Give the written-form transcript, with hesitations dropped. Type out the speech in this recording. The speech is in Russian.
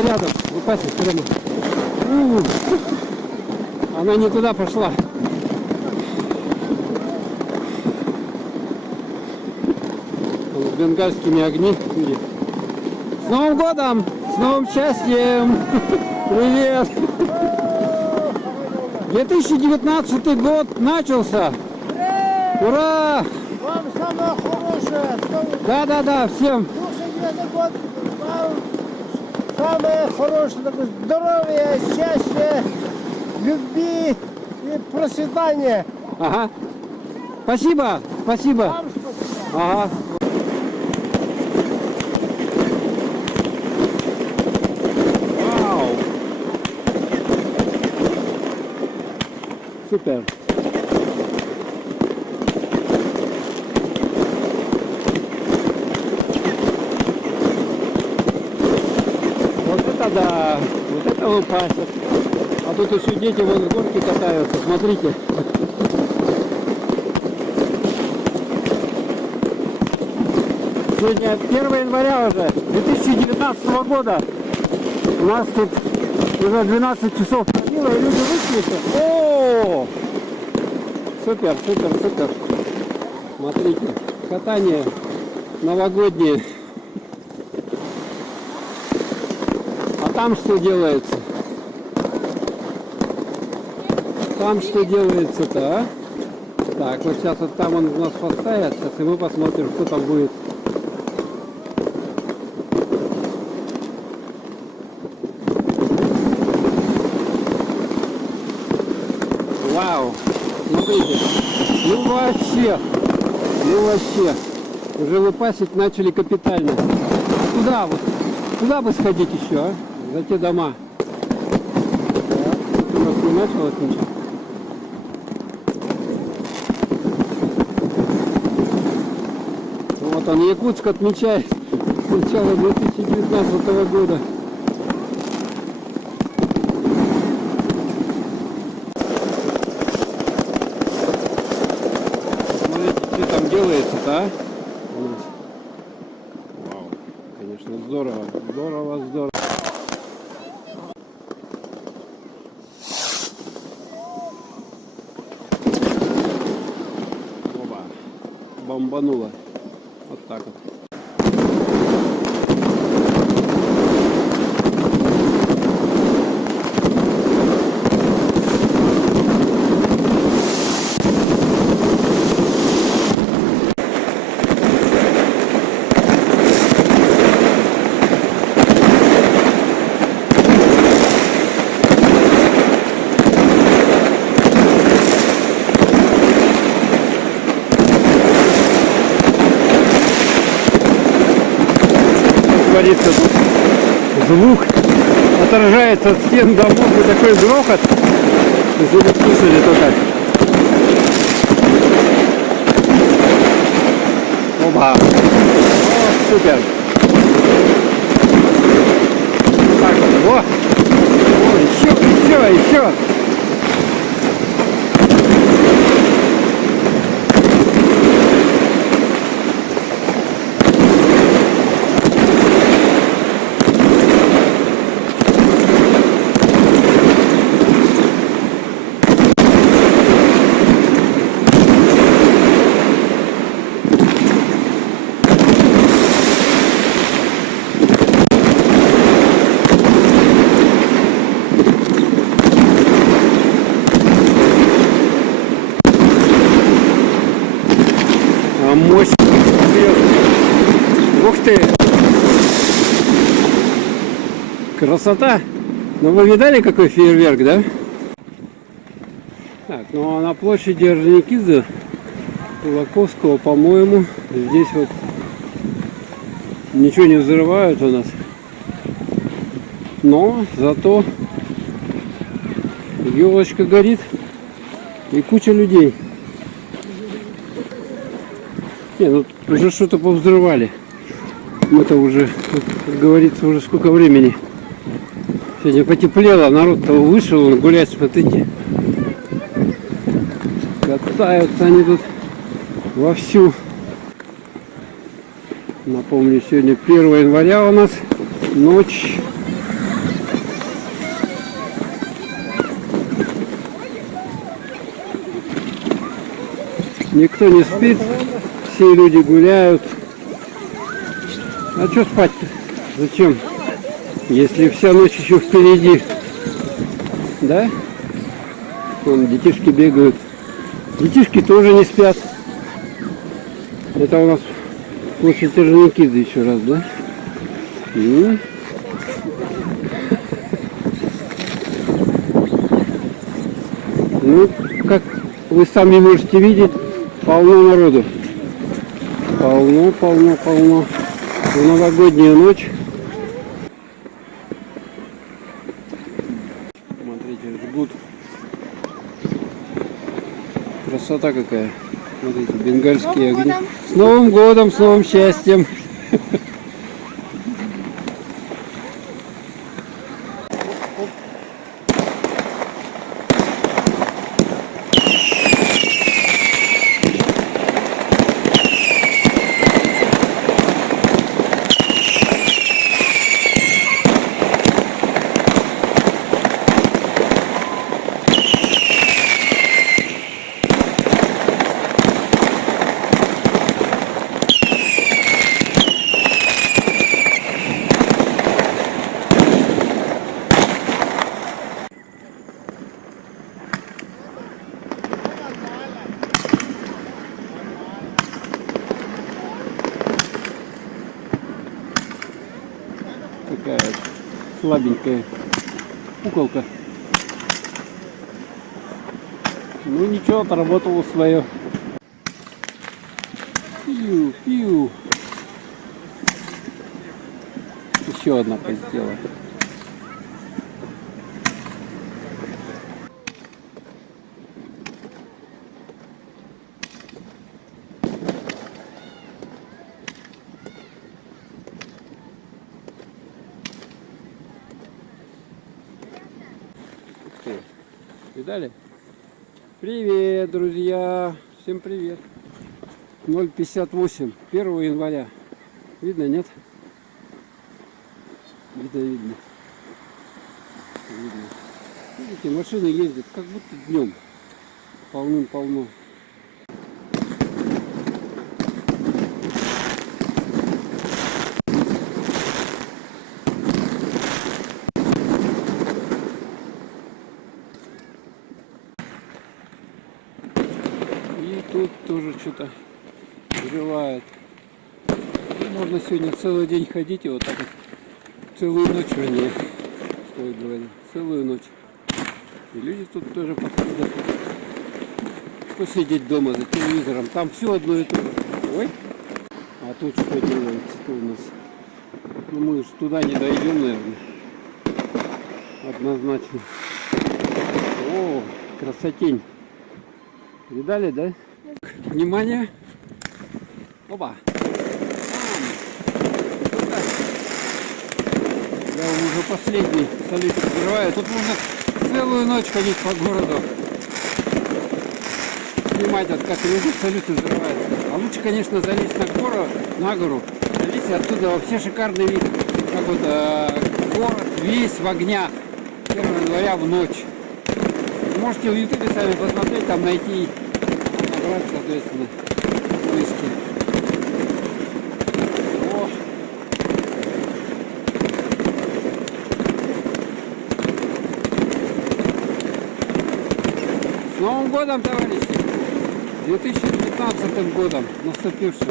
где-то рядом. Выпасит прямо. Она не туда пошла. С бенгальскими огнями. С Новым годом! С новым счастьем! Привет! 2019 год начался! Ура! Вам самое хорошее! Да, всем! 2019 год вам самое хорошее, такое здоровье, счастье, любви и процветания! Ага. Спасибо! Спасибо! Вам спасибо! Ага. Вау! Супер! Вот это да! Вот это выпасет! А тут еще дети вон с горки катаются, смотрите! Сегодня 1 января уже 2019 года. У нас тут уже 12 часов пробило, и люди вышли. О! Супер! Смотрите, катание новогоднее. А там что делается? Там что делается-то, а? Так, вот сейчас вот там он у нас поставит, сейчас и мы посмотрим, что там будет. Вау! Смотрите, ну вообще, уже выпасить начали капитально. Куда вот? Куда бы сходить еще, а? За те дома. У нас не началось ничего. Вот он, Якутск отмечает начало 2019 года. Смотрите, что там делается-то, а? У нас. Вау, конечно, здорово. Оба. Бомбануло. Вот так вот. Творится тут. Звук отражается от стен домов, и такой грохот. Если вы слышали только. Оба! О, супер! Так вот, во! О, еще! Мощь. Ух ты! Красота! Ну вы видали, какой фейерверк, да? Так, ну а на площади Орджоникидзе, Кулаковского, по-моему, здесь вот ничего не взрывают у нас. Но зато елочка горит и куча людей. Не, ну уже что-то повзрывали. Мы-то уже, как говорится, уже сколько времени. Сегодня потеплело, народ-то вышел гулять, смотрите. Катаются они тут вовсю. Напомню, сегодня 1 января у нас, ночь. Никто не спит, все люди гуляют. А что спать-то? Зачем? Если вся ночь еще впереди. Да? Вон детишки бегают. Детишки тоже не спят. Это у нас после Орджоникидзе еще раз, да? Ну, как вы сами можете видеть, полно народу. Полно, полно, полно. В новогоднюю ночь. Смотрите, жгут. Красота какая. Смотрите, бенгальские огни. С Новым годом, с новым счастьем. Такая слабенькая куколка. Ну ничего, отработала свое. Пиу, пиу. Еще одна полетела. Видали? Привет, друзья! Всем привет! 0:58, 1 января. Видно, нет? Видно, видно. Видно. Видите, машины ездят, как будто днем. Полным-полно. И тут тоже что-то взрывает. Можно сегодня целый день ходить и вот так вот целую ночь, вернее, что я говорю, целую ночь. И люди тут тоже подходят. Что сидеть дома за телевизором? Там все одно и то же. Ой, а тут что делается-то у нас? Ну мы же туда не дойдем, наверное. Однозначно. О, красотень. Видали, да? Внимание! Опа! Я уже последний салютик взрываю. Тут можно целую ночь ходить по городу. Снимать, вот как люди салюты взрываются. А лучше, конечно, залезть на гору. Залезть и оттуда вообще шикарный вид. Как вот город весь в огнях. 1 января в ночь. Можете в ютубе сами посмотреть, там найти, набрать, соответственно, поиски. О! С Новым годом, товарищи! 2015 годом наступившим.